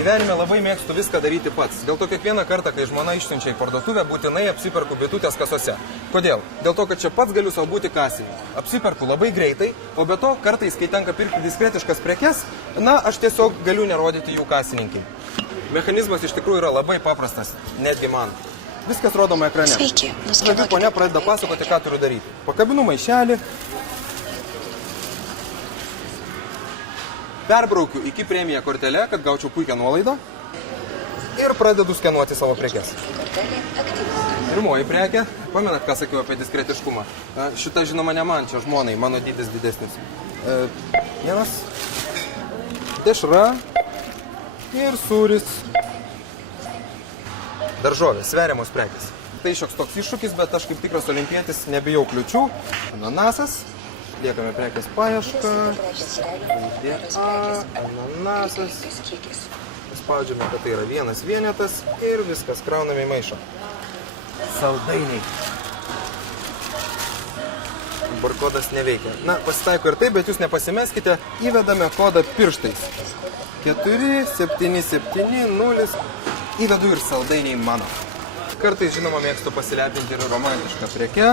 Gyvenime labai mėgstu viską daryti pats. Dėl to kiekvieną kartą, kai žmona išsiunčia į parduotuvę, būtinai apsiperku bitutės kasose. Kodėl? Dėl to, kad čia pats galiu savo būti kasinį. Apsiperku labai greitai, o be to kartais, kai tenka pirkti diskretiškas prekes, aš tiesiog galiu nerodyti jų kasininkai. Mechanizmas iš tikrųjų yra labai paprastas, netgi man. Viskas rodoma ekrane. Sveiki, Žodžiu, ponia pradeda pasakoti, ką turiu daryti. Pakabinu maišelį. Perbraukiu iki premiją kortelę, kad gaučiau puikią nuolaidą ir pradedu skenuoti savo prekes. Pirmoji prekė, pamenat, ką sakiau apie diskretiškumą. Šita žinoma ne man, čia žmonai, mano dydis didesnis. Vienas, dešra ir sūris. Daržovės, sveriamos prekės. Tai šioks toks iššūkis, bet aš kaip tikras olimpietis nebijau kliučių. Ananasas. Liekame prekės paiešką. Ananasas. Spaudžiame, kad tai yra vienas vienetas ir viskas krauname į maišą. Saldainiai. Barkodas neveikia. Na, pasitaiko ir taip, bet jūs nepasimeskite. Įvedame kodą pirštais. 4, 7, 7, 0. Įvedu ir saldainiai mano. Kartais, žinoma, mėgstu pasilepinti ir romantišką prekę.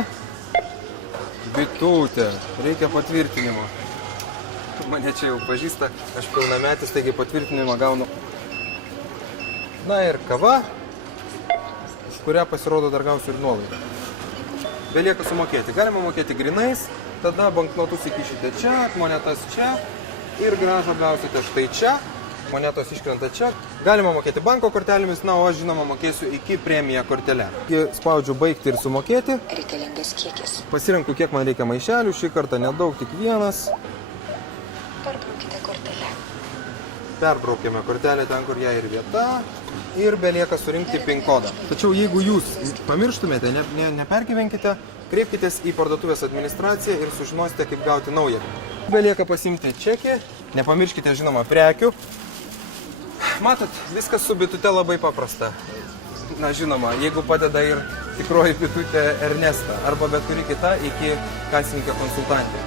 Bitutė, reikia patvirtinimo. Mane čia jau pažįsta, aš pilnametis, taigi patvirtinimą gaunu. Na ir kava, už kurią pasirodo dar gausiu ir nuolaidą. Belieka sumokėti. Galima mokėti grinais, tada banknotus įkišite čia, monetas čia ir grąžą gausite štai čia. Monetos iškrenta čia. Galima mokėti banko kortelėmis, na, o aš žinoma mokėsiu iki premiją kortelę. Spaudžiu baigti ir sumokėti. Reikalingas kiekis. Pasirenku, kiek man reikia maišelių, šį kartą nedaug, tik vienas. Perbraukite kortelę. Perbraukėme kortelę ten, kur ją ir vieta. Ir belieka surinkti PIN kodą. Tačiau jeigu jūs pamirštumėte, nepergyvenkite, kreipkitės į parduotuvės administraciją ir sužinosite, kaip gauti naują. Belieka pasiimti čekį, nepamirškite, žinoma, prekių. Matot, viskas su bitute labai paprasta. Na, žinoma, jeigu padeda ir tikroji bitutė Ernesta arba bet kuri kita iki kasininkio konsultantė.